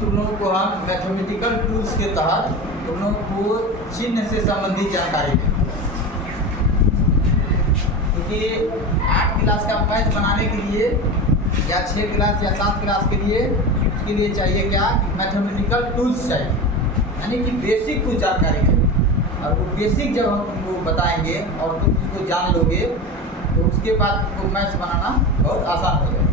तुम लोगों को हम मैथमेटिकल टूल्स के तहत तुम लोगों को चिन्ह से संबंधित जानकारी दें, क्योंकि 8 क्लास का मैथ बनाने के लिए या 6 क्लास या 7 क्लास के लिए उसके लिए चाहिए क्या, मैथमेटिकल टूल्स चाहिए, यानी कि बेसिक कुछ जानकारी है। और वो बेसिक जब हम तुमको बताएंगे और तुम उसको जान लोगे तो उसके बाद तुमको मैथ्स बनाना बहुत आसान हो जाएगा।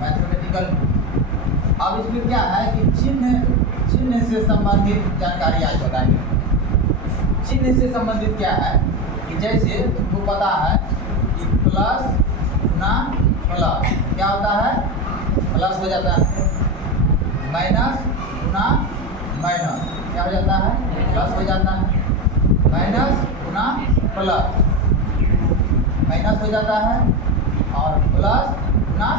मैथमेटिकल, अब इसमें क्या है कि चिन्ह से संबंधित जानकारी आज बताएंगे। चिन्ह से संबंधित क्या है कि जैसे तुमको पता है कि प्लस गुना प्लस क्या होता है, प्लस हो जाता है, माइनस गुना माइनस क्या हो जाता है, प्लस हो जाता है, माइनस गुना प्लस माइनस हो जाता है, और प्लस गुना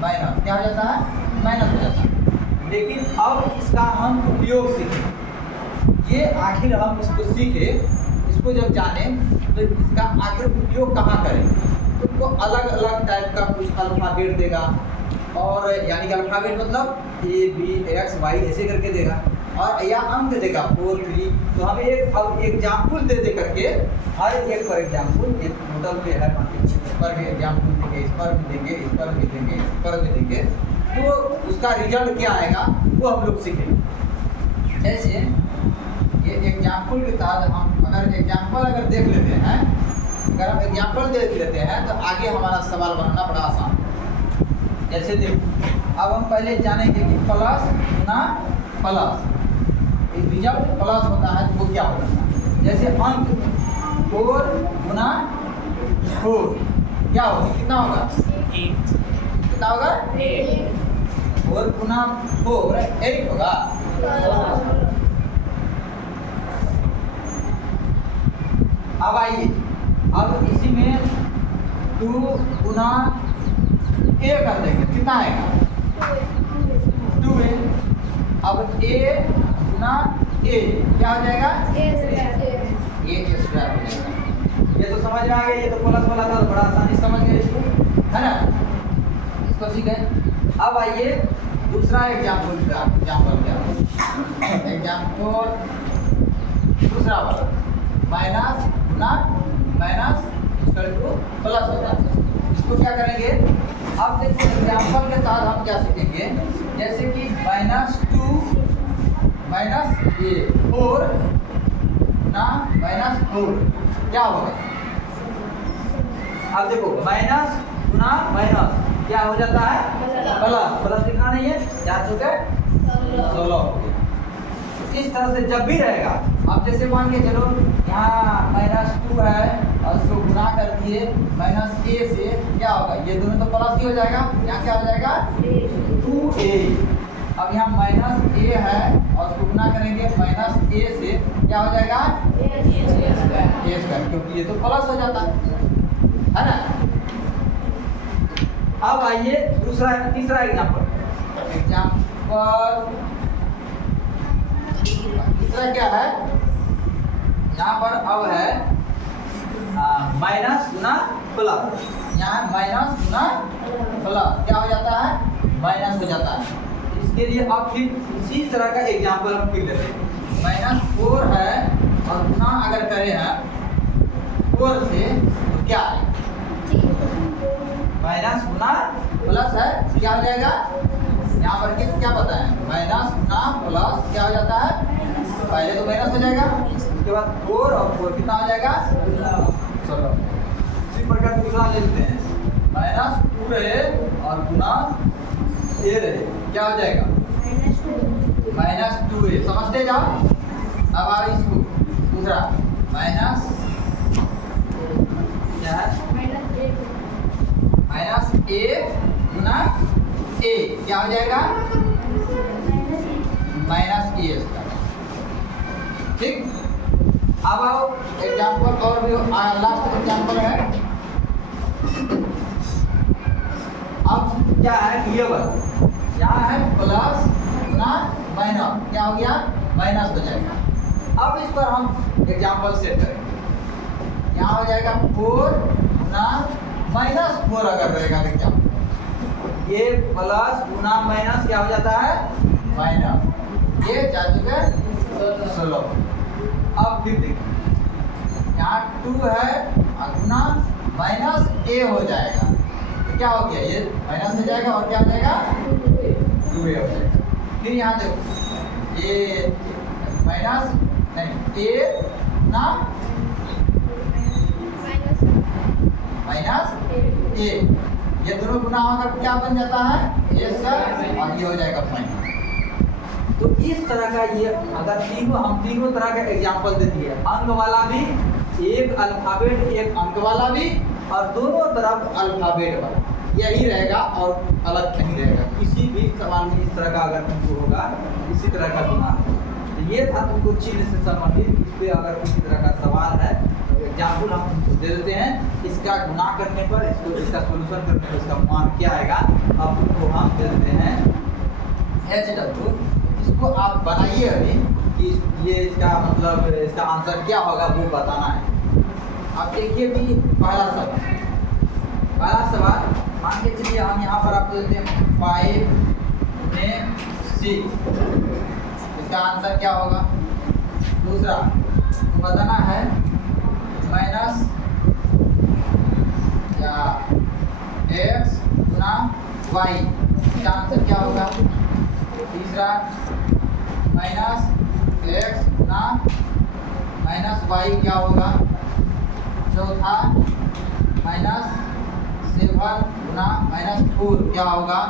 माइनस क्या हो जाता है, माइनस हो जाता है। लेकिन अब इसका हम उपयोग सीखें, ये आखिर हम इसको सीखे, इसको जब जाने तो इसका आखिर उपयोग कहाँ करें। तुमको अलग अलग टाइप का कुछ अल्फ़ाबेट देगा, और यानी कि अल्फ़ाबेट मतलब A B X Y ऐसे करके देगा, और या अंक देगा 4 3। तो हमें अब एग्जाम्पल दे करके हर एक पर एग्जाम्पल, एक मॉडल पे है, इस पर भी एग्जाम्पल देंगे, इस पर भी देंगे, इस पर भी देंगे, इस पर भी देंगे, तो उसका रिजल्ट क्या आएगा वो हम लोग सीखेंगे। जैसे ये एग्जाम्पल के तहत हम अगर देख लेते हैं, अगर हम एग्जाम्पल देख लेते हैं तो आगे हमारा सवाल बनाना बड़ा आसान है। जैसे देखो, अब हम पहले जानेंगे कि प्लस गुना प्लस, रिजल्ट प्लस होता है तो वो क्या होता है। जैसे अंक 4 गुना 4 क्या होगा, कितना होगा, कितना होगा, 4 गुना 4 8 होगा। अब आइए, अब इसी में 2 गुना A कर देंगे, कितना आएगा, 2A। अब A गुना A क्या हो जाएगा, A स्क्वायर हो जाएगा। ये तो समझ में आ गया, ये तो प्लस वाला था, बड़ा आसानी समझ गए इसको, है ना, इसको सीखे। अब आइए दूसरा एग्जाम्पल क्या, एग्जाम्पल दूसरा वाला, माइनस गुना माइनस इक्वल टू प्लस होता है। इसको क्या करेंगे, अब देखिए एग्जाम्पल के तहत हम क्या सीखेंगे, जैसे कि -2 -A 4 गुना -4 क्या होगा। अब देखो माइनस गुना माइनस क्या हो जाता है, प्लस, प्लस लिखना नहीं है, याद हो गया 16। इस तरह से जब भी रहेगा, अब जैसे मान के चलो यहाँ -2 है और उसको गुना कर दिए -A से, क्या होगा, ये दोनों तो प्लस ही हो जाएगा, यहाँ क्या हो जाएगा 2A। अब यहाँ -A है और उसको गुना करेंगे -A से, क्या हो जाएगा A स्क्वायर, क्योंकि ये तो प्लस हो जाता है ना। अब आइए तीसरा एग्जाम्पल तीसरा क्या है, यहाँ पर अब है माइनस गुना प्लस, यहाँ माइनस गुना प्लस क्या हो जाता है, माइनस हो जाता है। इसके लिए अब फिर इसी तरह का एग्जाम्पल हम फिर लेते हैं। -4 है और गुना अगर करें हैं 4 से तो क्या है, माइनस गुना प्लस है, क्या हो जाएगा, यहाँ पर क्या पता है, माइनस गुना प्लस क्या हो जाता है, पहले तो माइनस हो जाएगा, उसके बाद 4 और 4 कितना हो जाएगा, चलो इसी प्रकार दूसरा ले लेते हैं, -2 रहे और गुना A रहे, क्या हो जाएगा, -2A, समझते जाओ। अब आओ इसको दूसरा, माइनस क्या है, -A गुना A क्या हो जाएगा, -A स्क्वायर। ठीक, अब आओ एग्जाम्पल और भी लास्ट एग्जाम्पल है। अब क्या है, ये वाला यहाँ है प्लस गुना माइनस, क्या हो गया, माइनस हो जाएगा। अब इस पर हम एग्जाम्पल सेट करेंगे। यहाँ हो जाएगा 4 गुना -4 अगर रहेगा तो क्या ये प्लस गुना माइनस क्या हो जाता है माइनस, ये 4 चुके 16। अब फिर देखिए यहाँ 2 है गुना माइनस a हो जाएगा तो क्या हो गया ये माइनस हो जाएगा और क्या हो जाएगा 2a हो जाएगा। फिर यहाँ देखो ये माइनस नहीं a ना माइनस a, ये दोनों गुना होकर क्या बन जाता है ये सब और ये हो जाएगा माइनस। तो इस तरह का ये अगर हम तीनों तरह का एग्जांपल दे दिए, अंक वाला भी, एक अल्फाबेट एक अंक वाला भी, और दोनों तरफ अल्फाबेट वाला, यही रहेगा और अलग नहीं रहेगा। किसी भी सवाल में इस तरह का अगर तुमको होगा इसी तरह का गुना होगा। तो ये था तुमको चिन्ह से संबंधित। इस पर अगर किसी तरह का सवाल है तो एग्जाम्पल हम तुमको दे देते हैं, इसका गुना करने पर इसका सोल्यूशन करने पर इसका मान क्या आएगा अब तुमको हम दे देते हैं HW। इसको आप बनाइए अभी कि ये इसका मतलब इसका आंसर क्या होगा वो बताना है। आप देखिए कि पहला सवाल मान के चलिए हम यहाँ पर आपको देते हैं 5 में 6, इसका आंसर क्या होगा। दूसरा तो बताना है माइनस या x गुना y, इसका आंसर क्या होगा। तीसरा माइनस x गुना माइनस y क्या होगा। चौथा माइनस 7 गुना -4 क्या होगा।